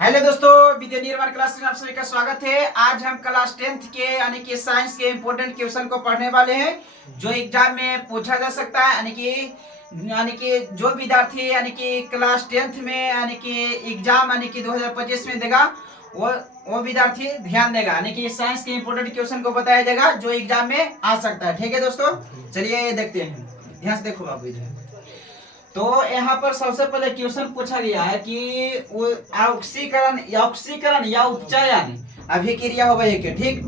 Hello दोस्तों, विद्या निर्माण class में आप सभी का स्वागत है। आज हम क्लास 10th के यानी कि साइंस के इम्पोर्टेंट क्वेश्चन को पढ़ने वाले हैं जो एग्जाम में पूछा जा सकता है। यानी कि जो विद्यार्थी यानी कि क्लास 10th में यानी कि एग्जाम यानी कि 2025 में देगा वो विद्यार्थी ध्यान देगा। यानी कि साइंस के इम्पोर्टेंट क्वेश्चन को बताया जाएगा जो एग्जाम में आ सकता है। ठीक है दोस्तों, चलिए देखते हैं। ध्यान से देखो बाबू इधर। तो यहाँ पर सबसे पहले क्वेश्चन पूछा गया है कि ऑक्सीकरण या उपचयन अभिक्रिया होवे के। ठीक,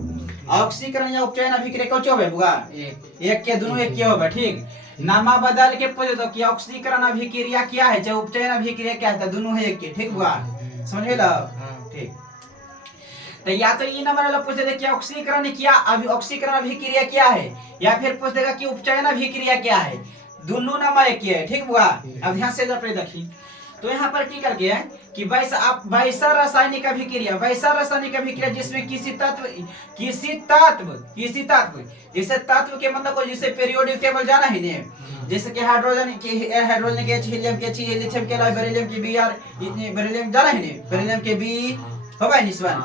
ऑक्सीकरण या उपचयन अभिक्रिया कौन होवे बुआ? एक के दोनों एक के होवे। ठीक, नामा बदल के पूछे तो कि ऑक्सीकरण अभिक्रिया क्या है चाहे उपचयन अभिक्रिया क्या है, दोनों है एक के। ठीक बुआ, समझ लो। ठीक, तो या तो ये नंबर वाला पूछ देगा कि ऑक्सीकरण अभिक्रिया क्या है, या फिर पूछ देगा कि उपचयन अभिक्रिया क्या है। दोनों नाम एक ही है। ठीक बुआ, अब ध्यान से देखिए। तो यहाँ पर क्या कर गया है कि वैसा रासायनिक अभिक्रिया जिसमें किसी तत्व जैसे तत्व के मतलब को जिसे पीरियोडिक टेबल जाना ही नहीं, जैसे कि हाइड्रोजन के H, हीलियम के He, लिथियम के Li, बेरिलियम के Br, बेरिलियम जाना ही नहीं, बेरिलियम के B होगा निस्वन,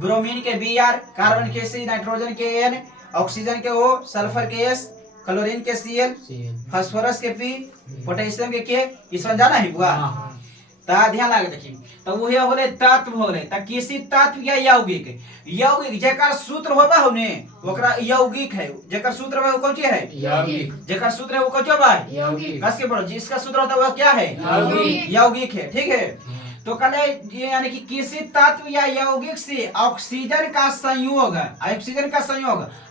ब्रोमीन के Br, कार्बन के C, नाइट्रोजन के N, ऑक्सीजन के O, सल्फर के S, क्लोरीन के Cl, फास्फोरस के P, पोटेशियम के K, इसमें जाना ही बुआ। ता ध्यान लगा देखिए। तो वही होले तत्व होले। ता किसी तत्व या यौगिक जेकर सूत्र होबा होने ओकरा यौगिक है। जेकर सूत्र है वो कौन चीज है? यौगिक। जेकर सूत्र है वो कौन बा? यौगिक। कस के बोलो, जिसका सूत्र होता है वो क्या है? यौगिक है। ठीक है, तो कले यानी कि किसी तत्व या यौगिक से ऑक्सीजन का संयोग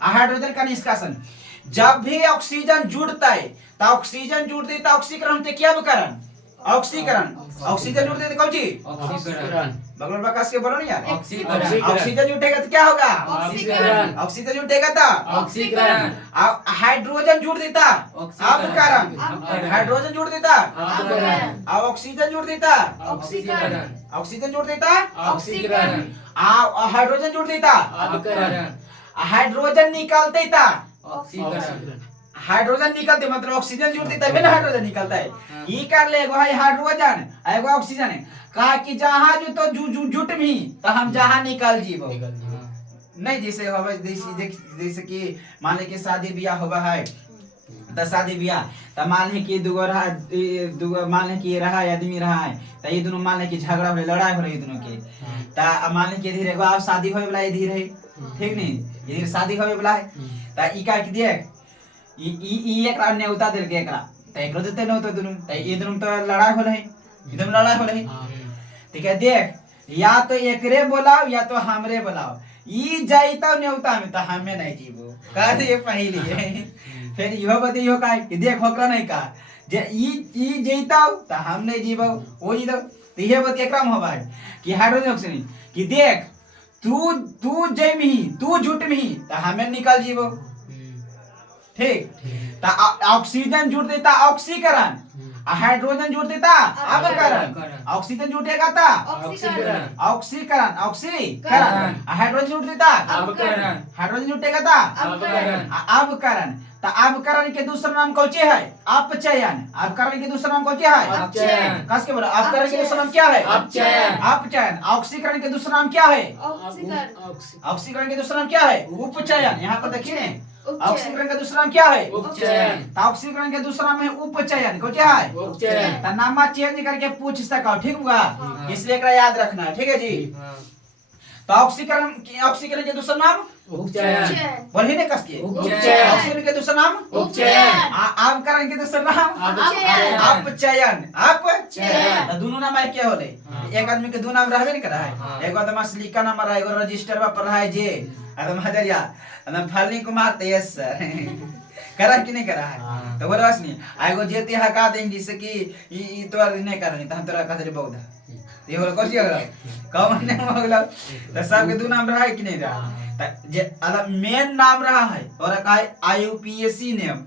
हाइड्रोजन का निष्कासन। जब भी ऑक्सीजन जुड़ता है तो ऑक्सीकरण होते क्या करण? ऑक्सीजन जुड़ते तो कौन चीज? बगल बकस के बोलो नहीं यार। ऑक्सीजन जुटेगा तो क्या होगा? ऑक्सीजन जुटेगा तो ऑक्सीकरण। हाइड्रोजन जुड़ देता अपकरण, हाइड्रोजन जुड़ देता अब ऑक्सीजन जुड़ देता ऑक्सीजन जुड़ देता ऑक्सीकरण, हाइड्रोजन जुड़ देता अपकरण, हाइड्रोजन निकाल देता ऑक्सीकरण। हाइड्रोजन निकलते मतलब ऑक्सीजन जुड़ती तभी ना हाइड्रोजन निकलता है। ये कर ले एगो है हाइड्रोजन एगो ऑक्सीजन है। कहा कि जहां जो तो जुट भी तो हम जहां निकल जीवो नहीं। जैसे होवे जैसे कि मान ले कि शादी ब्याह होवा है तो शादी ब्याह तो मान ले कि दुगो मान ले कि रहा आदमी रहा है तो ये दोनों मान ले कि झगड़ा हो लड़ाई हो रही दोनों के। तो मान ले कि धीरे एगो शादी होवे वाला है धीरे, ठीक नहीं, ये शादी होवे वाला है। तो ई का कि देख ई एकरा नेवता देल के एकरा त एकरो देते न तो दुनु त ई दुनु तो लड़ाई हो रही, एकदम लड़ाई हो रही। ठीक है, देख या तो एकरे बोलाओ या तो हमरे बोलाओ। ई जाइता नेवता में तो हमें नहीं जीवो कह दे पहले फिर इहो बतियो का कि देख होकरा नहीं का जे ई जइता तो हम नहीं जीवो ओ जी तो इहे बत एकरा में होबा कि हाइड्रोजन ऑक्सीजन कि देख तू जइमही तू जुट मही तो हमें निकल जीवो। ठीक, ऑक्सीजन जुड़ देता ऑक्सीकरण, हाइड्रोजन जुड़ देता अपकरण, ऑक्सीजन जुटेगा ता ऑक्सीकरण, हाइड्रोजन जुड़ देता अपकरण, हाइड्रोजन जुटेगा ता अपकरण। तो अपकरण के दूसरा नाम कौन है? अपचयन। अपकरण के दूसरा नाम कौन है? कस के बोलो, अपकरण के दूसरा नाम क्या है? अपचयन। ऑक्सीकरण के दूसरा नाम क्या है? ऑक्सीकरण के दूसरा नाम क्या है? उपचयन। यहाँ पर देखिए ऑक्सीकरण का दूसरा नाम क्या है? उपचयन। ऑक्सीकरण के दूसरा नाम है उपचयन। कौन है? उपचयन। तो नाम चेंज करके पूछ सको। ठीक होगा, इसलिए एकरा याद रखना है। ठीक है जी। तो ऑक्सीकरण के दूसरा नाम उपचयन। बोलिए ने कस के ऑक्सीकरण के दूसरा नाम उपचयन, अपकरण के दूसरा नाम अपचयन। तो दोनों नाम है क्या होले? एक आदमी के दो नाम रहबे नहीं करा है। एगो तो मछली का नाम रहा है, एगो रजिस्टर पर रहा है जे एकदम हजरिया एकदम फलनी कुमार तेज सर करा कि नहीं करा है। तो बोला नहीं आएगो जेती हका देंगे जिससे कि ई तो नहीं करनी तो हम तोरा कहते बौद्ध ये बोला कोची अगला कौन ने अगला तो सबके दो नाम रहा है कि नहीं रहा। तो जे अलग मेन नाम रहा है और का है IUPAC नेम।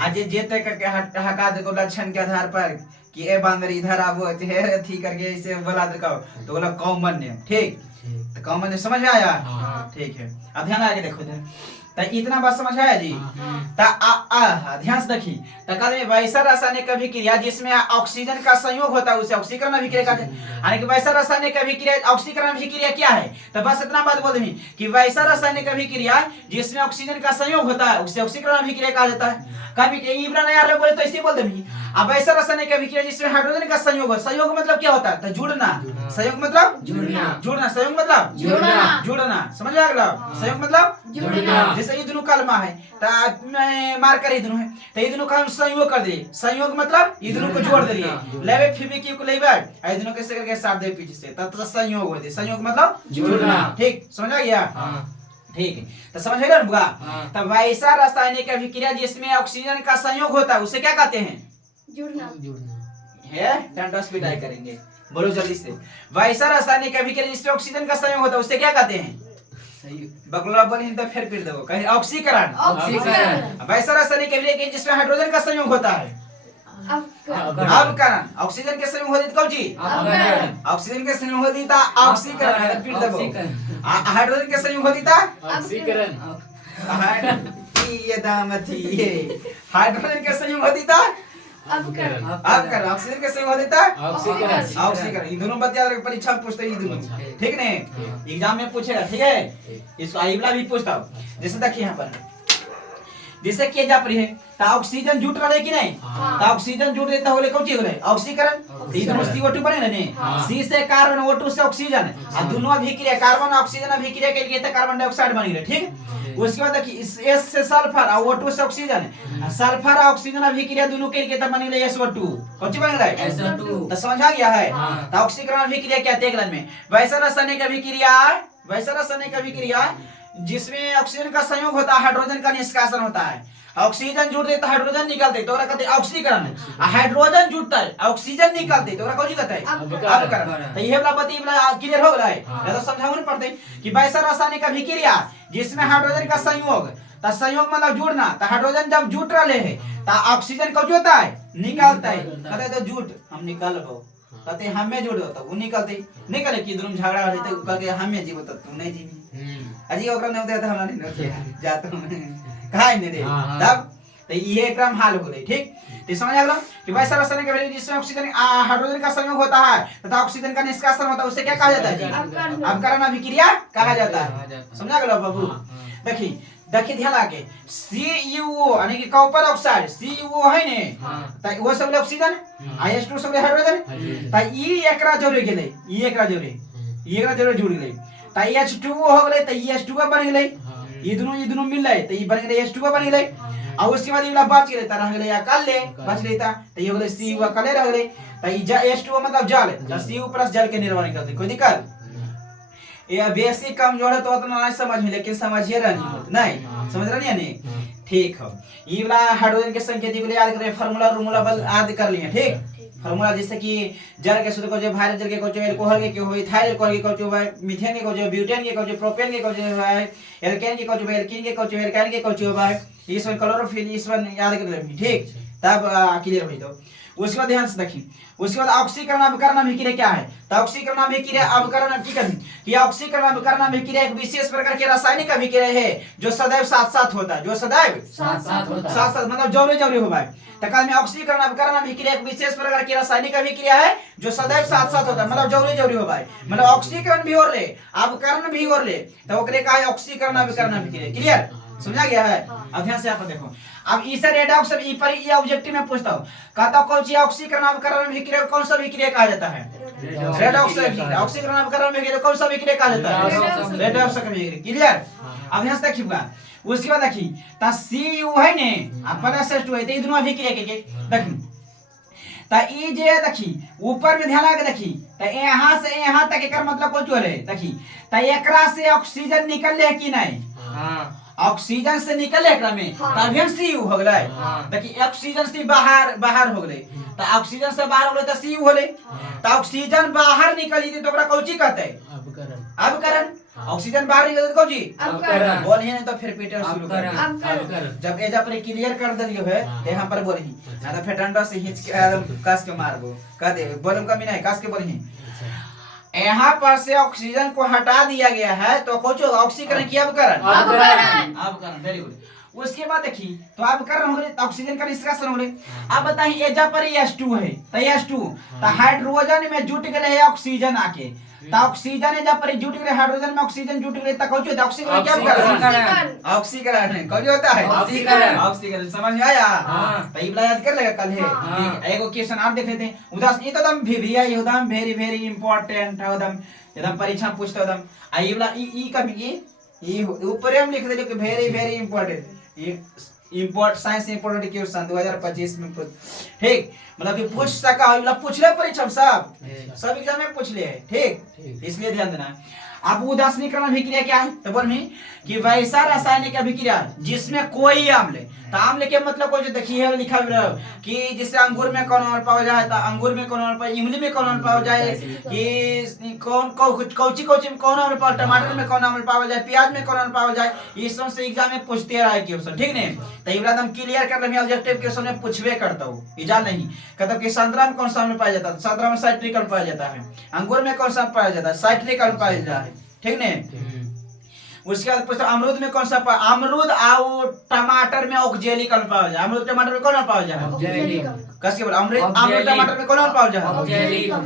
आज जे तक के हका देखो लक्षण के आधार पर कि ए बांदर इधर आवो है थी करके इसे बोला देखो तो बोला कॉमन नेम। ठीक, तो कॉमन नेम समझ में आया? ठीक है, अब ध्यान आगे देखो इधर। तो इतना बात समझ आया जी। ध्यान से देखिए, तो कहते हैं वैसा रासायनिक अभिक्रिया जिसमें ऑक्सीजन का संयोग होता है उसे ऑक्सीकरण अभिक्रिया कहते हैं। यानी कि वैसा रासायनिक अभिक्रिया, ऑक्सीकरण अभिक्रिया क्या है? तो बस इतना बात बोल दें कि वैसा रासायनिक अभिक्रिया जिसमें ऑक्सीजन का संयोग होता है उसे ऑक्सीकरण अभिक्रिया कहा जाता है। कभी इब्रान यार बोले तो ऐसे बोल दें। अब वैसा रासायनिक अभिक्रिया जिसमें हाइड्रोजन का संयोग हो, संयोग मतलब क्या होता है? तो जुड़ना। संयोग मतलब जुड़ना। संयोग मतलब जुड़ना। समझ आ गया? संयोग मतलब जुड़ना। जैसे ये दोनों कलमा है तो मार्कर ये दोनों है, तो ये दोनों का हम संयोग कर दिए। संयोग मतलब ये दोनों को जोड़ दिए। लेवे फेविक्विक को लेवे ये दोनों कैसे करके साथ दे पीछे से, तब तो संयोग होते। संयोग मतलब जुड़ना। ठीक समझ आ गया? ठीक है, तो समझ गए ना? तब वैसा रासायनिक अभिक्रिया जिसमें ऑक्सीजन का संयोग होता है उसे क्या कहते हैं? जुड़ना। है 10 पे ट्राई करेंगे, बोलो जल्दी से। वैसा रासायनिक अभिक्रिया जिसमें ऑक्सीजन का संयोग होता है उसे क्या कहते हैं? बगला बोली तो फिर दो कहीं ऑक्सीकरण। वैसा रासायनिक अभिक्रिया जिसमें हाइड्रोजन का संयोग होता है अवकरण। ऑक्सीजन के संयोग होती कौन सी? ऑक्सीजन के संयोग होती था ऑक्सीकरण। फिर दो हाइड्रोजन के संयोग होती था ऑक्सीकरण। ये दामती ये हाइड्रोजन के संयोग होती था अवकरण। ऑक्सीजन के संयोग होती था ऑक्सीकरण। ये दोनों बात याद रख, परीक्षा में पूछते हैं दोनों। ठीक ने, एग्जाम में पूछेगा। ठीक है, इसको आइबला भी पूछता हूं। जैसे देखिए यहाँ पर जैसे किया जा रही है तो ऑक्सीजन जुट रहा है कि नहीं? तो ऑक्सीजन जुट देता होले कौन चीज होले? ऑक्सीकरण। ये दोनों CO2 बने ना नहीं? C से कार्बन, O2 से ऑक्सीजन, और दोनों अभिक्रिया कार्बन ऑक्सीजन अभिक्रिया के लिए तो कार्बन डाइऑक्साइड बनी रहे। ठीक, उसके बाद देखिए S से सल्फर और O2 से ऑक्सीजन, सल्फर और ऑक्सीजन अभिक्रिया दोनों के लिए तो बनी रहे SO2। कौन सी बन रहा है? SO2। तो समझ आ गया है? तो ऑक्सीकरण अभिक्रिया क्या है अगला में? वैसा रासायनिक अभिक्रिया जिसमें ऑक्सीजन का संयोग होता है, हाइड्रोजन का निष्कासन होता है। ऑक्सीजन जुड़ते तो हाइड्रोजन निकलते तो कहते हैं ऑक्सीकरण। हाइड्रोजन जुड़ता है ऑक्सीजन निकलते तो कौन कहते हैं? अवकरण। तो ये वाला बात क्लियर हो रहा है? तो समझाओ नहीं पड़ते कि वैसा रासायनिक अभिक्रिया जिसमें हाइड्रोजन का संयोग, तो संयोग मतलब जुड़ना। तो हाइड्रोजन जब जुट रहे है तो ऑक्सीजन को जो होता है निकालता है। कहते तो जुट हम निकालबो, कहते हमें जुड़ होता वो निकले कि दोनों झगड़ा हो तो कहके हमें जीव तो तू नहीं जीवी। अजी ओकरा नहीं होता हमरा नहीं होते जात काहे नहीं रे। तब तो ये क्रम हाल हो गई। ठीक, तो समझ आ गया कि वैसा रासायनिक अभिक्रिया जिसमें ऑक्सीजन हाइड्रोजन का संयोग होता है तथा ऑक्सीजन का निष्कासन होता है उसे क्या कहा जाता है? अवकरण अभिक्रिया कहा जाता है। समझ आ गया बाबू? देखिए ध्यान आके CuO यानी कि कॉपर ऑक्साइड CuO है ने, त वो सब ऑक्सीजन, H2 सब हाइड्रोजन, त ई एकरा जोड़े गेले, ई एकरा जोड़े जुड़ गेले, त H2O हो गेले, त H2O बन गेले। ये दोनों मिल रहे तो ये बन गेले H2O बन गेले। और उसके बाद ये वाला बच गेले त रह गेले अकल ले बच लेता त ये हो गेले CuO अकले रह गेले। त ये H2O मतलब जल, त Cu प्लस जल के निर्माण करते। कोई दिक्कत? ये बेसिक कमजोर है तो उतना नहीं समझ में, लेकिन समझिए नहीं समझ रहे नहीं? ठीक है, ये वाला हाइड्रोजन के संकेत को याद करें, फार्मूला बल याद कर लिए। ठीक, फार्मूला जैसे कि जल के सूत्र को जो वायरस जल के को जो अल्कोहल के हो, इथाइल अल्कोहल के को जो है, मीथेन के को जो, ब्यूटेन के को जो, प्रोपेन के को जो है, एल्केन के को जो, एल्कीन के को जो, एल्काइन के को जो है, इस वन क्लोरोफिल इस वन याद कर लें। ठीक, तब क्लियर हो तो उसके बाद ध्यान से देखिए। उसके बाद ऑक्सीकरण अवकरण अभिक्रिया क्या है? तो ऑक्सीकरण अभिक्रिया अवकरण ठीक है कि ऑक्सीकरण अवकरण अभिक्रिया एक विशेष प्रकार की रासायनिक अभिक्रिया है जो सदैव साथ-साथ होता है। जो सदैव साथ-साथ होता है, साथ-साथ मतलब जोरे होता है। तो काल में ऑक्सीकरण अवकरण अभिक्रिया एक विशेष प्रकार की रासायनिक अभिक्रिया है जो सदैव साथ-साथ होता है, मतलब जोरे होता है। मतलब ऑक्सीकरण भी और ले अवकरण भी और ले तो ओकरे का है ऑक्सीकरण अवकरण अभिक्रिया। क्लियर समझा गया है? अब ध्यान से आप देखो। अब इसे रेडॉक्स ई पर ये ऑब्जेक्टिव में पूछता हूं, कहता कौन सी ऑक्सीकरण अवकरण अभिक्रिया कौन सा अभिक्रिया कहा जाता है? रेडॉक्स ऑक्सीकरण अवकरण अभिक्रिया कौन सा अभिक्रिया कहा जाता है? रेडॉक्स अभिक्रिया। क्लियर? अब ध्यान से देखिएगा। उसके बाद देखिए ता Cu है ने अपन H2 है, तो ये दोनों अभिक्रिया के देखिए ता ई जे देखी ऊपर में ध्यान लगा देखी तो यहां से यहां तक एकर मतलब कौन चोरे देखी ता एकरा से ऑक्सीजन निकले कि नहीं? हां, ऑक्सीजन से निकले एकरा में तभी हम Cu हो गले। देखी ऑक्सीजन से बाहर हो गले तो ऑक्सीजन से बाहर हो गले तो Cu होले। तो ऑक्सीजन बाहर निकली तो ओकरा कौची कहते हैं? अवकरण। ऑक्सीजन बाहर निकले तो कौची? अवकरण। बोलिए नहीं तो फिर पीटर शुरू कर। जब एजा पर क्लियर कर दियो है यहां पर बोलही ना तो फेटंडा से हिच के कस के मारबो कह दे बोलम कमी नहीं कस के बोलही। यहाँ पर से ऑक्सीजन को हटा दिया गया है तो कुछ ऑक्सीकरण की अवकरण। Very good. उसके बाद देखिए तो अवकरण हो गए, ऑक्सीजन का निष्कासन हो गए। अब बताइए एजा पर H2 है तो H2 तो हाइड्रोजन में जुट गए है ऑक्सीजन आके, तो ऑक्सीजन एजा पर जुट गए, हाइड्रोजन में ऑक्सीजन जुट गए तो कुछ ऑक्सीकरण क्या ऑक्सीकरण कौन होता है ऑक्सीकरण। समझ में आया? तो ये याद कर लेगा कल है। एगो क्वेश्चन आप देख लेते हैं उदास, ये तो एकदम भी एकदम वेरी वेरी इंपॉर्टेंट है, एकदम परीक्षा में पूछता एकदम आई वाला ई कभी ये ऊपर हम लिख दे कि very very important science important question 2025 में ठीक, मतलब कि पूछ सका वाला पूछ ले परीक्षा सब एग्जाम में पूछ ले ठीक, इसलिए ध्यान देना। अब उदासीनीकरण अभिक्रिया क्या है तो बोल में कि वैसा रासायनिक अभिक्रिया जिसमें कोई अम्ल, तो अम्ल के मतलब को जो देखिए लिखा हुआ कि जैसे अंगूर में कौन अम्ल पाया जाए तो अंगूर में कौन अम्ल पाया, इमली में कौन अम्ल पाया जाए, कि कौन कौची में कौन अम्ल पाया, टमाटर में कौन अम्ल पाया जाए, प्याज में कौन अम्ल पाया जाए, इस सब से एग्जाम में पूछते रहा क्वेश्चन ठीक नहीं। तो ये एकदम क्लियर कर ले ऑब्जेक्टिव क्वेश्चन में पूछवे करता हूँ इजाल नहीं कहता कि संतरा में कौन सा अम्ल पाया जाता है, संतरा में साइट्रिक अम्ल पाया जाता है, अंगूर में कौन सा पाया जाता है साइट्रिक अम्ल पाया जाता है ठीक नहीं। उसके बाद पूछता अमरूद में कौन सा अमरूद और टमाटर में ऑक्जेलिक अम्ल पाया जाए, अमरूद टमाटर में कौन पाया जाए कैसे बोला अमरूद टमाटर में कौन पाया जाए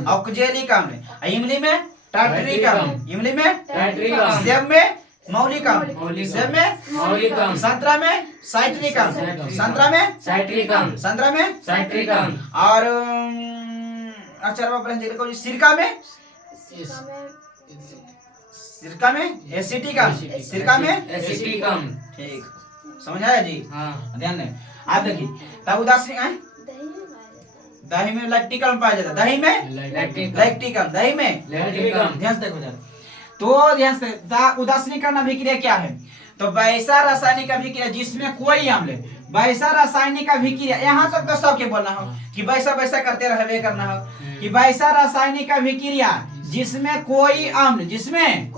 ऑक्जेलिक अम्ल, इमली में टार्टरिक अम्ल, इमली में सेब में मौलिक अम्ल, सेब में मौलिक अम्ल, संतरा में साइट्रिक अम्ल, संतरा में साइट्रिक अम्ल, संतरा में साइट्रिक अम्ल, और अचार सिरका में सिरका में एसिटिक अम्ल, सिरका में एसिटिक अम्ल ठीक। समझ आया जी? ध्यान दें आप देखिए तब उदासीन है दही में लैक्टिक अम्ल पाया जाता है, दही में लैक्टिक अम्ल, दही में लैक्टिक अम्ल। ध्यान से देखो जरा तो ध्यान से उदासीनीकरण अभिक्रिया क्या है तो वैसा रासायनिक अभिक्रिया जिसमें कोई अम्ल, वैसा रासायनिक अभिक्रिया यहाँ तक तो सबके बोलना हो कि वैसा वैसा करते रहवे करना हो कि वैसा रासायनिक अभिक्रिया जिसमें कोई अम्ल, जिसमें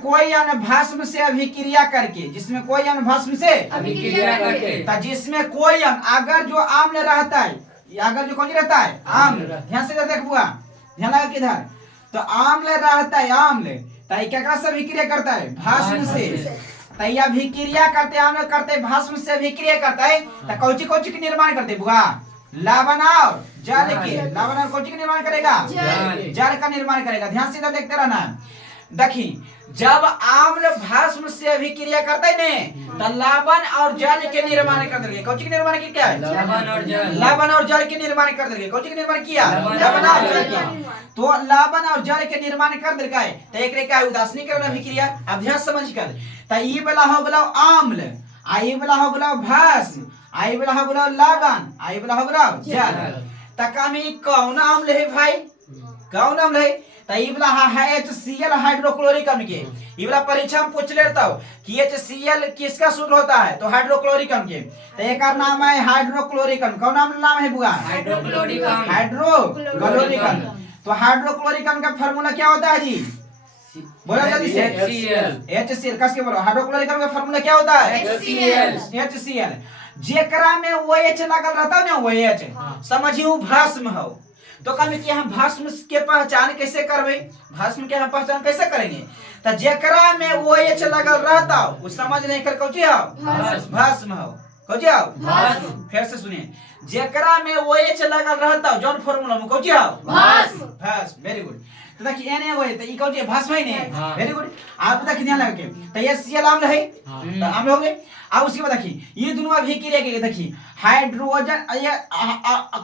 कोई अम्ल भस्म से अभिक्रिया करके, जिसमें कोई अम्ल भस्म से अभिक्रिया करके, जिसमें कोई अम्ल अगर जो अम्ल रहता है, अगर जो कौन रहता है अम्ल, ध्यान से देख बुआ ध्यान लगा किधर तो अम्ल रहता है, अम्ल तो क्या से अभिक्रिया करता है भस्म से, तो अभिक्रिया करते अम्ल करते भस्म से अभिक्रिया करता है तो कौची कौची के निर्माण करते बुआ लवण और जल के, लवण और कौची का निर्माण करेगा जल का निर्माण करेगा। ध्यान से देखते रहना देखिए जब अम्ल भस्म से अभिक्रिया करते हैं तो लवण और जल के निर्माण कर देंगे, कौची के निर्माण किया क्या है लवण और जल के निर्माण कर देंगे, कौची के निर्माण किया लवण और जल के, तो लवण और जल के निर्माण कर देगा तो एक क्या है उदासीनीकरण अभिक्रिया। अभ्यास समझ कर तो ये वाला हो गया अम्ल, आई वाला हो गया भस्म, आई वाला हो गया लवण, आई वाला हो गया जल, तक में कौन अम्ल है भाई कौन अम्ल है तो ये वाला है HCl हाइड्रोक्लोरिक अम्ल के। ये वाला परीक्षा में पूछ लेता हूँ कि HCl किसका सूत्र होता है तो हाइड्रोक्लोरिक अम्ल के, तो एक नाम है हाइड्रोक्लोरिक अम्ल। कौन नाम है बुआ हाइड्रोक्लोरिक अम्ल। तो हाइड्रोक्लोरिक अम्ल का फार्मूला क्या होता है जी बोलो जल्दी से HCl कस के बोलो हाइड्रोक्लोरिक अम्ल का फार्मूला क्या होता है HCl। जेकरा में OH लगल रहता है ना OH समझिए भस्म हो तो कभी कि हम भस्म के पहचान कैसे करबे, भस्म के हम पहचान कैसे करेंगे तो जेकरा में OH लगल रहता हो वो समझ नहीं कर कौची हो भस्म हो कौची हो भस्म। फिर से सुनिए जेकरा में OH लगल रहता हो जौन फार्मूला में कौची हो भस्म। Very good. तो देखिए एने होए तो ई कौची भस्म है ने वेरी गुड। आप देखिए ध्यान लगा के तो ये Cl अम्ल है तो अम्ल हो गए। अब उसके बाद देखिए ये दोनों अभिक्रिया के देखिए हाइड्रोजन ये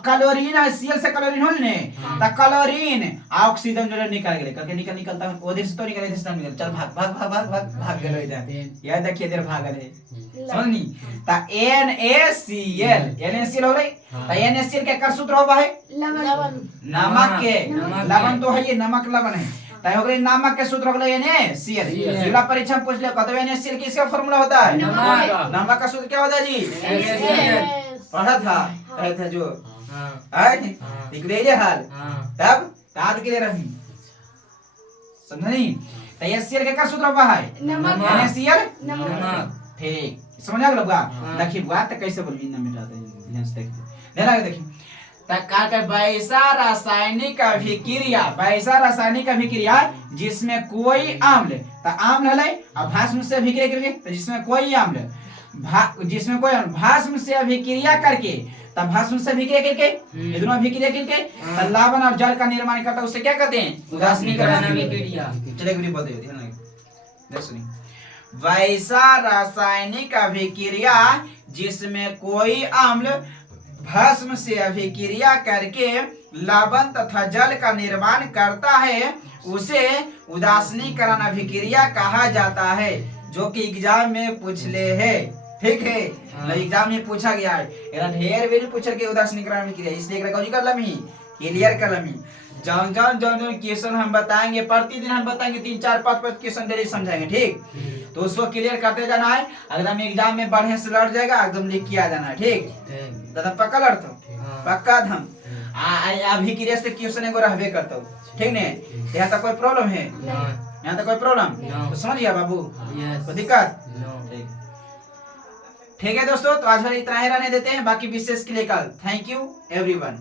क्लोरीन है Cl से क्लोरीन होल ने तो क्लोरीन ऑक्सीजन जो निकल गए करके निकलता है वो दिन से तो निकले थे सब निकल चल भाग गए इधर ये देखिए इधर भागल है समझनी तो NaCl हो गई तो NaCl के कर सूत्र होगा है नमक के, लवण तो है ये नमक लवण है तो हो गई नमक के सूत्र हो गए NaCl। जिला परीक्षा में पूछ ले कहते हैं NaCl किसका फार्मूला होता है नमक का सूत्र क्या होता है जी पढ़ा था जो है हाल तब याद के लिए रही समझनी तो NaCl के का सूत्र होगा है NaCl नमक ठीक समझ आ गया देखिए बात कैसे बोली ना मिटाते हैं ध्यान से देखिए देखिए वैसा रासायनिक अभिक्रिया, वैसा रासायनिक अभिक्रिया जिसमें कोई अम्ल, अम्ल हलै और भस्म से अभिक्रिया करके, तो जिसमें कोई अम्ल जिसमें कोई भस्म से अभिक्रिया करके, तब भस्म से अभिक्रिया करके, ये दोनों अभिक्रिया करके लवण और जल का निर्माण करता है, उसे क्या कहते हैं? उदासीनीकरण अभिक्रिया। चलिए गुरु बोल दे, ध्यान सुनिए। वैसा रासायनिक अभिक्रिया जिसमें कोई अम्ल भस्म से अभिक्रिया करके लवण तथा जल का निर्माण करता है, उसे उदासीनीकरण अभिक्रिया कहा जाता है, जो कि एग्जाम में पूछ ले है। ठीक है, एग्जाम में पूछा गया है, एरा ढेर बेर पूछल के उदासीनीकरण अभिक्रिया, इसलिए एकरा कौन कर लमी, क्लियर कर लमी। जौन क्वेश्चन हम बताएंगे, प्रतिदिन हम बताएंगे 3 4 5 क्वेश्चन डेली समझाएंगे। ठीक, तो उसको क्लियर करते जाना है, एकदम एग्जाम में बढ़िया से लड़ जाएगा, एकदम लिख के आ जाना है। ठीक, दादा पक्का लड़ता हूँ, पक्का हम अभिक्रिया से क्वेश्चन एगो रहबे करता हूँ। ठीक ने, यहाँ तक कोई प्रॉब्लम है? यहाँ तक कोई प्रॉब्लम? तो समझ गया बाबू, कोई दिक्कत? ठीक है दोस्तों, तो आज इतना ही रहने देते हैं, बाकी विशेष के लिए कल। Thank you everyone.